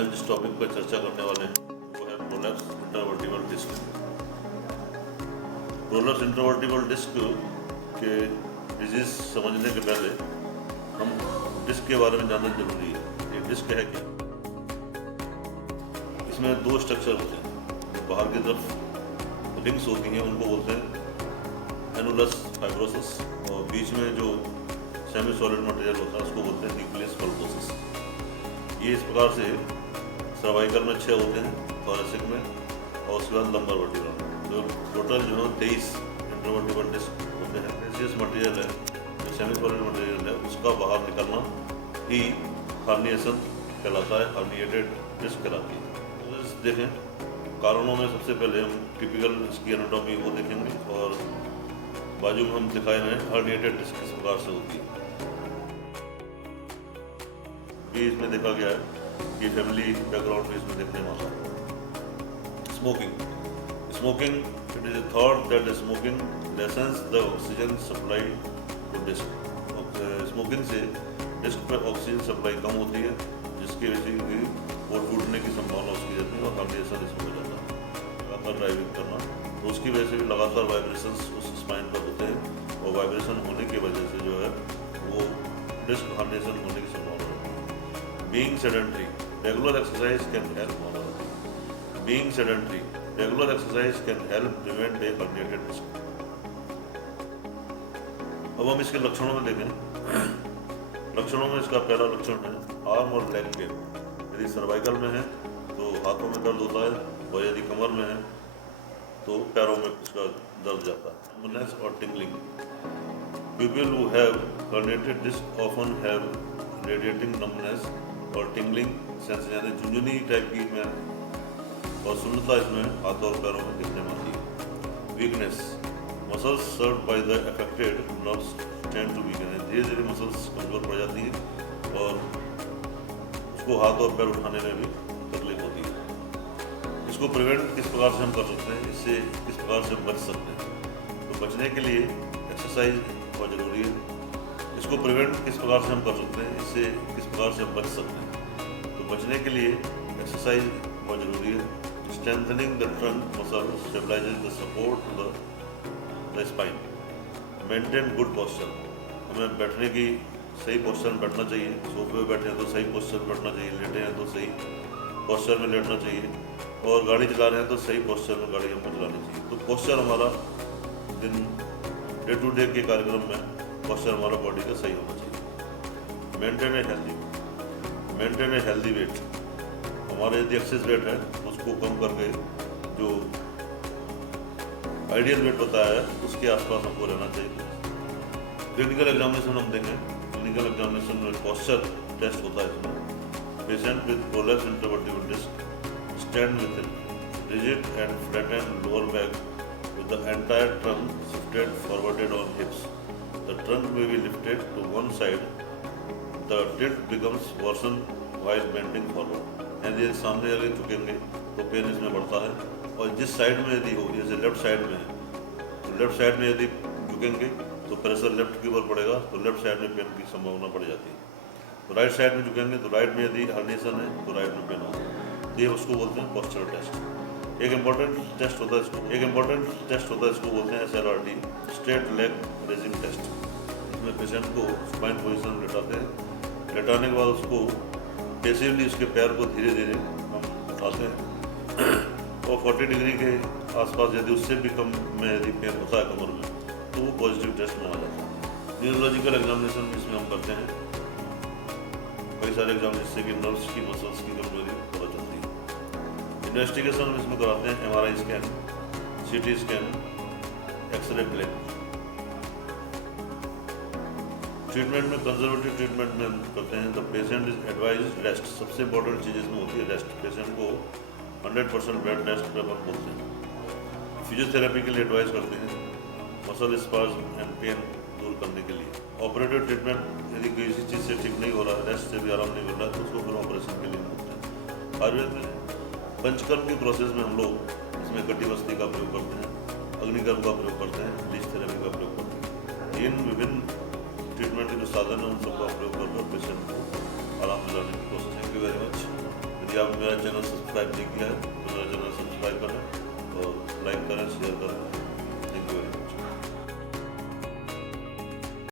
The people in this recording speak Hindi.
हम जिस टॉपिक पर चर्चा करने वाले हैं वो है prolapse intervertebral disc. Prolapse intervertebral disc के डिजीज समझने के पहले हम डिस्क के बारे में जानना जरूरी है। ये डिस्क है क्या? इसमें दो स्ट्रक्चर होते हैं। बाहर की तरफ रिंग्स होती हैं उनको बोलते हैं एनुलस फाइब्रोसिस, और बीच में जो सेमी सॉलिड मटेरियल होता है उसको बोलते हैं न्यूक्लियस पल्पोसिस। ये इस प्रकार से सर्वाइकल में 6 होते हैं, थोरेसिक में, और उसके बाद लंबर वर्टिब्रम। तो टोटल जो है 23 इंटरवर्टिबल डिस्क होते हैं। प्रेशियस मटेरियल है जो सेमी सॉलिड मटेरियल है उसका बाहर निकलना ही हर्निएशन कहलाता है, हर्निएटेड डिस्क कहलाती है। तो देखें, कारणों में सबसे पहले हम टिपिकल इसकी एनाटॉमी वो देखेंगे, और बाजू में हम दिखाए हुए हैं हर्निएटेड डिस्क किस प्रकार से होती है। ये इसमें देखा गया है कि फैमिली बैकग्राउंड में इसमें देखने में आता है। Smoking it is thought that smoking lessens the oxygen supply to disc. Smoking से डिस्क पर ऑक्सीजन सप्लाई कम होती है, जिसकी वजह से वो टूटने की संभावना उसकी रहती है और हार्निएशन इसमें हो जाता है। लगातार ड्राइविंग करना तो उसकी वजह से भी लगातार वाइब्रेशंस उस स्पाइन पर होते हैं, और वाइब्रेशन होने की वजह से जो है वो डिस्क हार्निएशन होने की संभावना रहती है। Being sedentary, regular exercise can help. Being sedentary, regular exercise can help prevent a herniated disc. अब हम इसके लक्षणों में देखें। लक्षणों में इसका पहला लक्षण है आर्म और लेग पेन। यदि सर्वाइकल में है तो हाथों में दर्द होता है, और यदि कमर में है तो पैरों में इसका दर्द जाता है। numbness और tingling. People who have herniated disc often have radiating numbness और टिंगलिंग सेंसेशन, यानी झुंझुनी टाइप की में और सुन्नता इसमें हाथों और पैरों में दिखने में आती है। Weakness, muscles served by the affected nerves tend to weaken. धीरे धीरे मसल्स कमजोर पड़ जाती है और उसको हाथ और पैर उठाने में भी तकलीफ होती है। इसको प्रिवेंट किस प्रकार से हम कर सकते हैं, इससे किस प्रकार से हम बच सकते हैं? तो बचने के लिए एक्सरसाइज बहुत ज़रूरी है। इसको प्रिवेंट किस प्रकार से हम कर सकते हैं, इससे किस प्रकार से हम बच सकते हैं? तो बचने के लिए एक्सरसाइज बहुत ज़रूरी है। Strengthening the trunk muscle stabilises the support to the spine. Maintain good posture, हमें बैठने की सही पोस्चर में बैठना चाहिए। सोफे पे बैठे हैं तो सही पोस्चर में बैठना चाहिए, लेटे हैं तो सही पोस्चर में लेटना चाहिए, और गाड़ी चला रहे हैं तो सही पोस्चर में गाड़ी हमको चलानी चाहिए। तो पोस्चर हमारा दिन डे टू डे के कार्यक्रम में पोस्चर हमारा बॉडी का सही होना चाहिए। मेंटेन ए हेल्दी वेट, हमारे यदि एक्सेस वेट है उसको कम करके जो आइडियल वेट बताया है उसके आसपास हमको रहना चाहिए। क्लिनिकल एग्जामिनेशन हम देखें, क्लिनिकल एग्जामिनेशन में पोस्चर टेस्ट होता है। इसमें patient with prolapse intervertebral disc stand with rigid and flattened lower back with the entire trunk shifted forwarded on hips. The trunk may be lifted to one side. The tilt becomes worsened while bending forward. यदि सामने आगे झुकेंगे तो पेन इसमें बढ़ता है, और जिस साइड में यदि हो, जैसे लेफ्ट साइड में है तो लेफ्ट साइड में यदि झुकेंगे तो प्रेशर लेफ्ट के ऊपर पड़ेगा, तो लेफ्ट साइड में पेन की संभावना बढ़ जाती है। तो राइट साइड में झुकेंगे तो राइट में यदि हर्निएशन है तो राइट में पेन होगा। तो ये उसको बोलते हैं पोस्चरल टेस्ट। एक इम्पोर्टेंट टेस्ट होता है इसको बोलते हैं SLRT, straight leg raising test. इसमें पेशेंट को स्पाइन पोजीशन में लेटाते हैं। लेटाने के बाद उसको पैसिवली उसके पैर को धीरे धीरे हम उठाते हैं, और 40 डिग्री के आसपास यदि उससे भी कम में यदि पेन होता है कमर में तो वो पॉजिटिव टेस्ट में आ जाता है। न्यूरोलॉजिकल एग्जामिनेशन इसमें हम करते हैं कई सारे एग्जाम, जिससे कि नर्व्स की मसल्स की कमजोरी पता चलती है। इन्वेस्टिगेशन हम इसमें कराते हैं MRI scan, CT scan, x ray plain. Treatment में कंजर्वेटिव ट्रीटमेंट में हम करते हैं। The patient is advised rest. सबसे इंपॉर्टेंट चीज़ इसमें होती है रेस्ट। पेशेंट को 100% बेड रेस्ट पर हम बोलते हैं। फिजियोथेरेपी के लिए एडवाइस करते हैं, मसल स्पाज्म एंड पेन दूर करने के लिए। ऑपरेटिव ट्रीटमेंट, यदि किसी चीज़ से ठीक नहीं हो रहा है, रेस्ट से भी आराम नहीं मिल रहा है, तो उसको फिर ऑपरेशन के लिए बोलते हैं। आयुर्वेद में पंचकर्म की प्रोसेस में हम लोग इसमें कटिबस्ती का प्रयोग करते हैं, अग्निकर्म का प्रयोग करते हैं, ब्लीच थेरेपी का प्रयोग करते हैं। इन विभिन्न ट्रीटमेंट के जो साधन है उन सबका प्रयोग कर पेशेंट को आराम दिलाने की कोशिश। Thank you very much. यदि आप मेरा चैनल सब्सक्राइब नहीं किया है तो मेरा चैनल सब्सक्राइब करें और लाइक करें, शेयर करें